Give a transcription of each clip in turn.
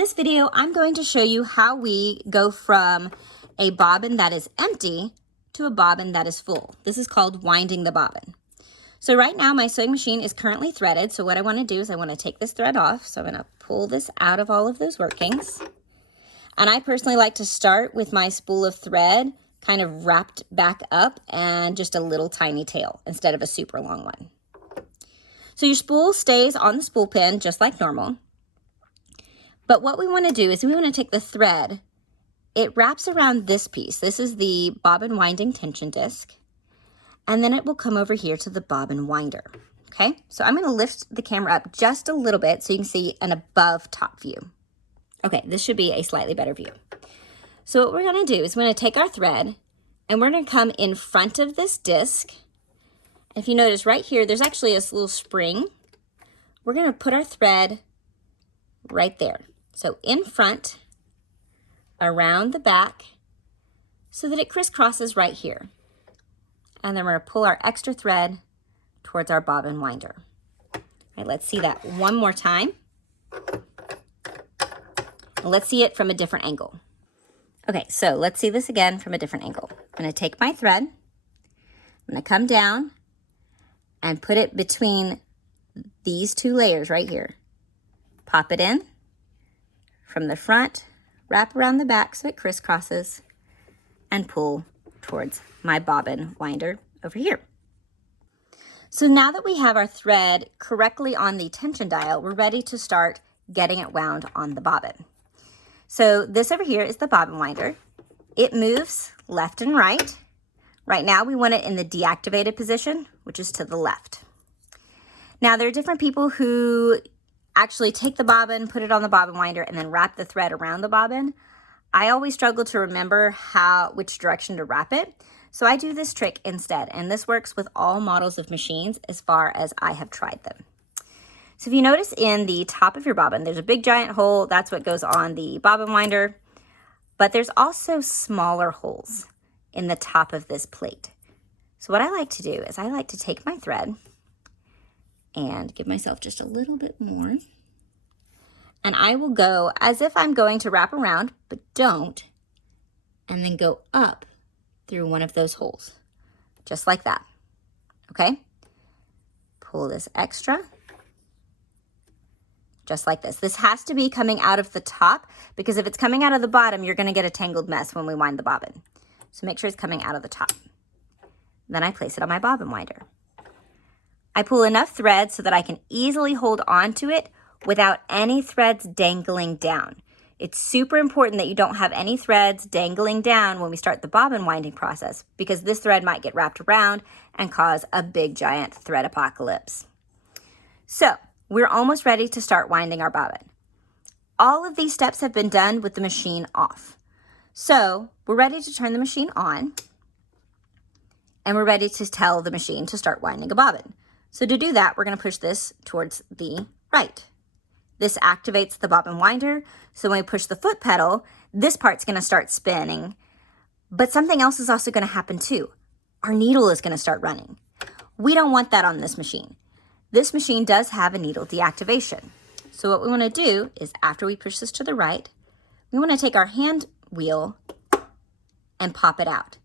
this video, I'm going to show you how we go from a bobbin that is empty to a bobbin that is full. This is called winding the bobbin. So right now my sewing machine is currently threaded. So what I want to do is I want to take this thread off. So I'm going to pull this out of all of those workings. And I personally like to start with my spool of thread kind of wrapped back up and just a little tiny tail instead of a super long one. So your spool stays on the spool pin just like normal. But what we want to do is we want to take the thread, it wraps around this piece. This is the bobbin winding tension disc. And then it will come over here to the bobbin winder. Okay, so I'm going to lift the camera up just a little bit so you can see an above top view. Okay, this should be a slightly better view. So what we're going to do is we're going to take our thread and we're going to come in front of this disc. If you notice right here, there's actually this little spring. We're going to put our thread right there. So in front, around the back, so that it crisscrosses right here. And then we're going to pull our extra thread towards our bobbin winder. All right, let's see that one more time. And let's see it from a different angle. Okay, so let's see this again from a different angle. I'm going to take my thread, I'm going to come down and put it between these two layers right here. Pop it in from the front, wrap around the back so it crisscrosses, and pull towards my bobbin winder over here. So now that we have our thread correctly on the tension dial, we're ready to start getting it wound on the bobbin. So this over here is the bobbin winder. It moves left and right. Right now we want it in the deactivated position, which is to the left. Now there are different people who actually take the bobbin, put it on the bobbin winder, and then wrap the thread around the bobbin. I always struggle to remember which direction to wrap it. So I do this trick instead, and this works with all models of machines as far as I have tried them. So if you notice in the top of your bobbin, there's a big giant hole. That's what goes on the bobbin winder. But there's also smaller holes in the top of this plate. So what I like to do is I like to take my thread and give myself just a little bit more. And I will go as if I'm going to wrap around, but don't, and then go up through one of those holes, just like that, okay? Pull this extra, just like this. This has to be coming out of the top, because if it's coming out of the bottom, you're gonna get a tangled mess when we wind the bobbin. So make sure it's coming out of the top. Then I place it on my bobbin winder. I pull enough thread so that I can easily hold on to it without any threads dangling down. It's super important that you don't have any threads dangling down when we start the bobbin winding process, because this thread might get wrapped around and cause a big giant thread apocalypse. So we're almost ready to start winding our bobbin. All of these steps have been done with the machine off. So we're ready to turn the machine on, and we're ready to tell the machine to start winding a bobbin. So to do that, we're going to push this towards the right. This activates the bobbin winder. So when we push the foot pedal, this part's going to start spinning. But something else is also going to happen too. Our needle is going to start running. We don't want that on this machine. This machine does have a needle deactivation. So what we want to do is, after we push this to the right, we want to take our hand wheel and pop it out.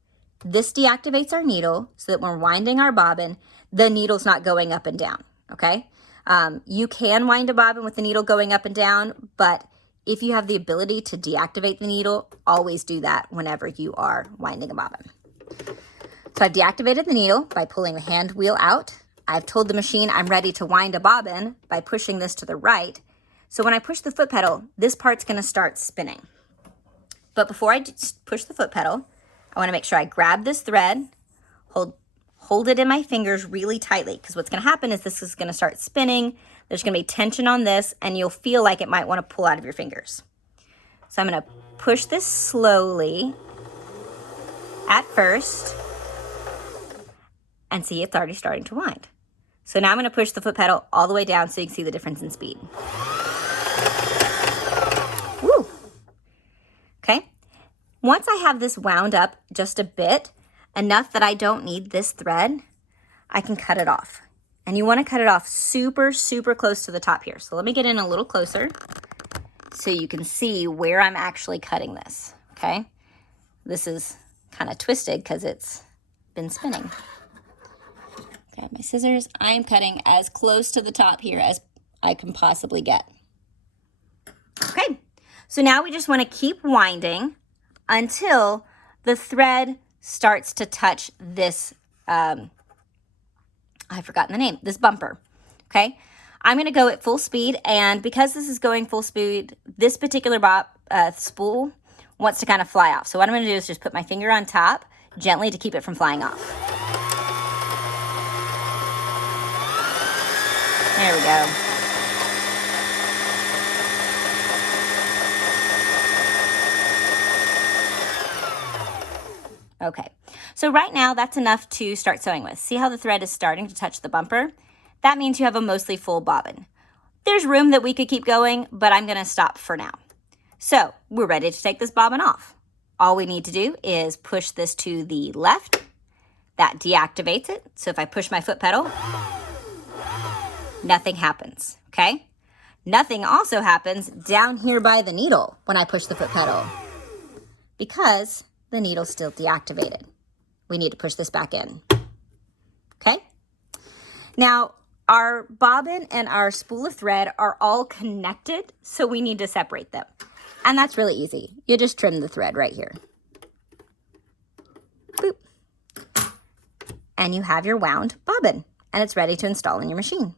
This deactivates our needle so that when we're winding our bobbin, the needle's not going up and down, okay? You can wind a bobbin with the needle going up and down, but if you have the ability to deactivate the needle, always do that whenever you are winding a bobbin. So I've deactivated the needle by pulling the hand wheel out. I've told the machine I'm ready to wind a bobbin by pushing this to the right. So when I push the foot pedal, this part's gonna start spinning. But before I push the foot pedal, I wanna make sure I grab this thread, hold it in my fingers really tightly, because what's going to happen is this is going to start spinning. There's going to be tension on this, and you'll feel like it might want to pull out of your fingers. So I'm going to push this slowly at first, and see it's already starting to wind. So now I'm going to push the foot pedal all the way down so you can see the difference in speed. Woo! Okay. Once I have this wound up just a bit, enough that I don't need this thread, I can cut it off. And you want to cut it off super, super close to the top here. So let me get in a little closer so you can see where I'm actually cutting this, okay? This is kind of twisted because it's been spinning. Grab my scissors. I'm cutting as close to the top here as I can possibly get. Okay, so now we just want to keep winding until the thread starts to touch this, I've forgotten the name, this bumper, okay? I'm going to go at full speed, and because this is going full speed, this particular spool wants to kind of fly off. So what I'm going to do is just put my finger on top gently to keep it from flying off. There we go. Okay, so right now that's enough to start sewing with. See how the thread is starting to touch the bumper? That means you have a mostly full bobbin. There's room that we could keep going, but I'm gonna stop for now. So we're ready to take this bobbin off. All we need to do is push this to the left. That deactivates it. So if I push my foot pedal, nothing happens, okay? Nothing also happens down here by the needle when I push the foot pedal because the needle's still deactivated. We need to push this back in, okay? Now, our bobbin and our spool of thread are all connected, so we need to separate them. And that's really easy. You just trim the thread right here. Boop. And you have your wound bobbin, and it's ready to install in your machine.